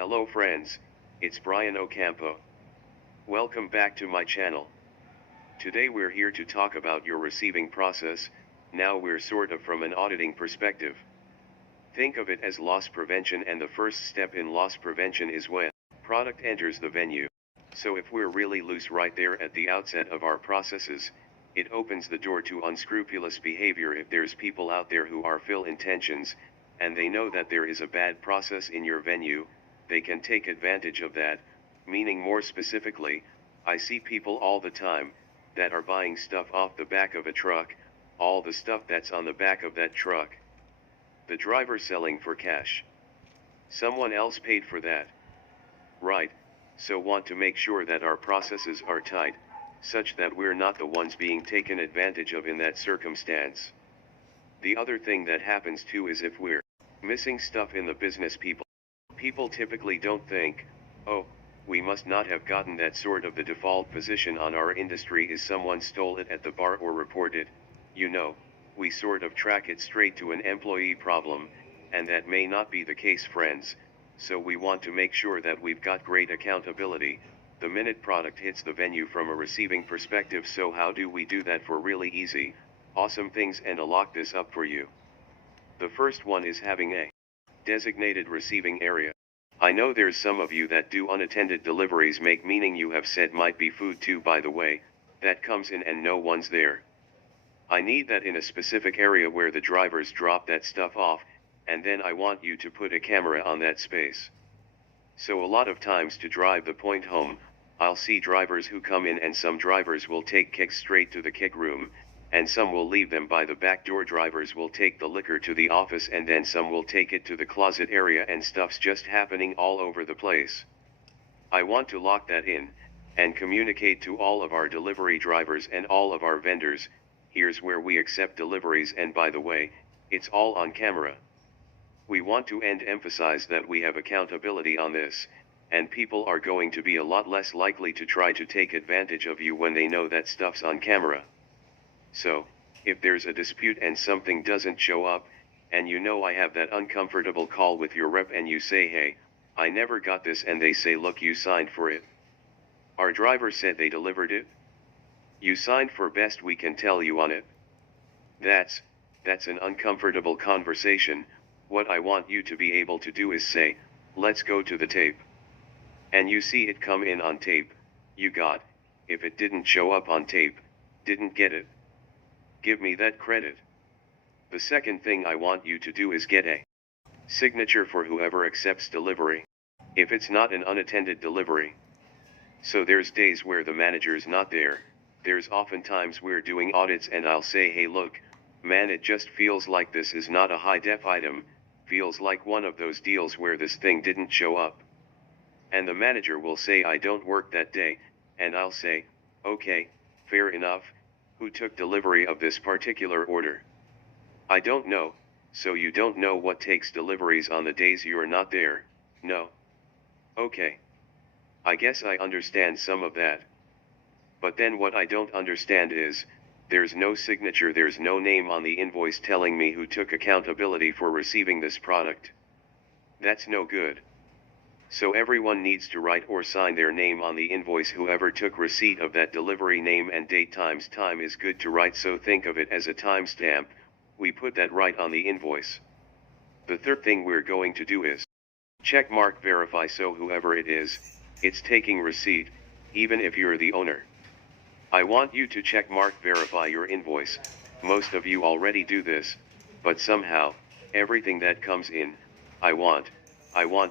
Hello friends, it's Bryan Ocampo. Welcome back to my channel. Today we're here to talk about your receiving process. Now we're sort of from an auditing perspective. Think of it as loss prevention, and the first step in loss prevention is when product enters the venue. So if we're really loose right there at the outset of our processes, it opens the door to unscrupulous behavior. If there's people out there who are ill intentions, and they know that there is a bad process in your venue, they can take advantage of that. Meaning, more specifically, I see people all the time that are buying stuff off the back of a truck, all the stuff that's on the back of that truck. The driver selling for cash. Someone else paid for that. Right, so want to make sure that our processes are tight, such that we're not the ones being taken advantage of in that circumstance. The other thing that happens too is if we're missing stuff in the business, people typically don't think, oh, we must not have gotten that sort of. The default position on our industry is someone stole it at the bar or reported. We sort of track it straight to an employee problem, and that may not be the case, friends. So we want to make sure that we've got great accountability the minute product hits the venue from a receiving perspective. So how do we do that? For really easy, awesome things, and I'll lock this up for you. The first one is having a designated receiving area. I know there's some of you that do unattended deliveries, meaning you have said might be food too, by the way, that comes in and no one's there. I need that in a specific area where the drivers drop that stuff off, and then I want you to put a camera on that space. So a lot of times, to drive the point home, I'll see drivers who come in, and some drivers will take kicks straight to the kick room, and some will leave them by the back door. Drivers will take the liquor to the office, and then some will take it to the closet area, and stuff's just happening all over the place. I want to lock that in, and communicate to all of our delivery drivers and all of our vendors, here's where we accept deliveries, and by the way, it's all on camera. We want to emphasize that we have accountability on this, and people are going to be a lot less likely to try to take advantage of you when they know that stuff's on camera. So, if there's a dispute and something doesn't show up, and I have that uncomfortable call with your rep, and you say, hey, I never got this, and they say, look, you signed for it. Our driver said they delivered it. You signed for best we can tell you on it. That's an uncomfortable conversation. What I want you to be able to do is say, let's go to the tape. And you see it come in on tape, you got. If it didn't show up on tape, didn't get it. Give me that credit. The second thing I want you to do is get a signature for whoever accepts delivery, if it's not an unattended delivery. So there's days where the manager's not there. There's oftentimes we're doing audits, and I'll say, hey, look, man, it just feels like this is not a high-def item, feels like one of those deals where this thing didn't show up. And the manager will say, I don't work that day, and I'll say, okay, fair enough. Who took delivery of this particular order? I don't know. So you don't know what takes deliveries on the days you're not there? No. Okay. I guess I understand some of that. But then what I don't understand is, there's no signature, there's no name on the invoice telling me who took accountability for receiving this product. That's no good. So everyone needs to write or sign their name on the invoice, whoever took receipt of that delivery, name and date. Time is good to write, so think of it as a timestamp. We put that right on the invoice. The third thing we're going to do is check mark verify, so whoever it is, it's taking receipt, even if you're the owner. I want you to check mark verify your invoice. Most of you already do this, but somehow, everything that comes in, I want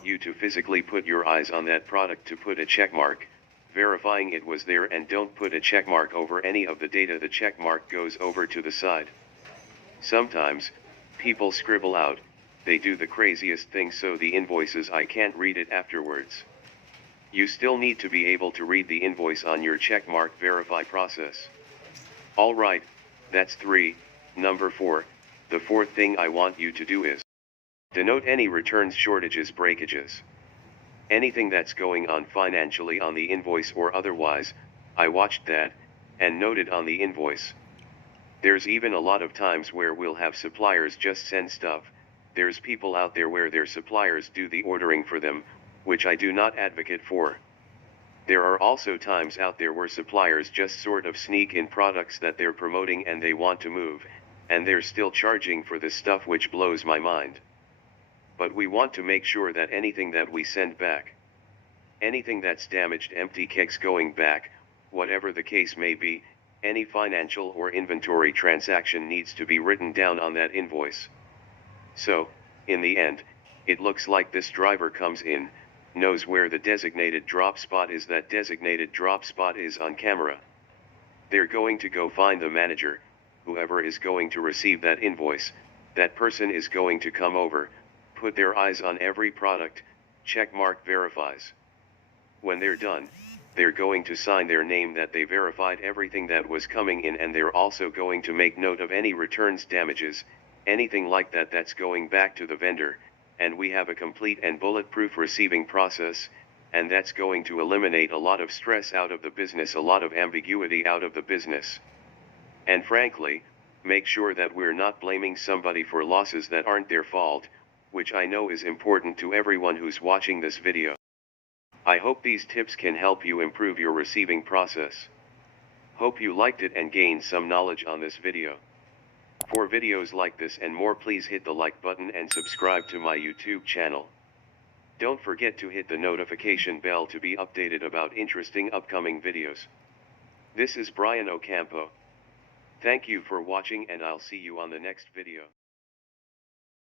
you to physically put your eyes on that product to put a check mark, verifying it was there, and don't put a check mark over any of the data. The check mark goes over to the side. Sometimes, people scribble out, they do the craziest things, so the invoices, I can't read it afterwards. You still need to be able to read the invoice on your check mark verify process. Alright, that's 3. Number 4, the fourth thing I want you to do is denote any returns, shortages, breakages. Anything that's going on financially on the invoice or otherwise, I watched that, and noted on the invoice. There's even a lot of times where we'll have suppliers just send stuff. There's people out there where their suppliers do the ordering for them, which I do not advocate for. There are also times out there where suppliers just sort of sneak in products that they're promoting and they want to move, and they're still charging for this stuff, which blows my mind. But we want to make sure that anything that we send back, anything that's damaged, empty kegs going back, whatever the case may be, any financial or inventory transaction needs to be written down on that invoice. So, in the end, it looks like this driver comes in, knows where the designated drop spot is, that designated drop spot is on camera. They're going to go find the manager, whoever is going to receive that invoice. That person is going to come over, put their eyes on every product, check mark verifies. When they're done, they're going to sign their name that they verified everything that was coming in, and they're also going to make note of any returns, damages, anything like that that's going back to the vendor, and we have a complete and bulletproof receiving process, and that's going to eliminate a lot of stress out of the business, a lot of ambiguity out of the business. And frankly, make sure that we're not blaming somebody for losses that aren't their fault, which I know is important to everyone who's watching this video. I hope these tips can help you improve your receiving process. Hope you liked it and gained some knowledge on this video. For videos like this and more, please hit the like button and subscribe to my YouTube channel. Don't forget to hit the notification bell to be updated about interesting upcoming videos. This is Bryan Ocampo. Thank you for watching, and I'll see you on the next video.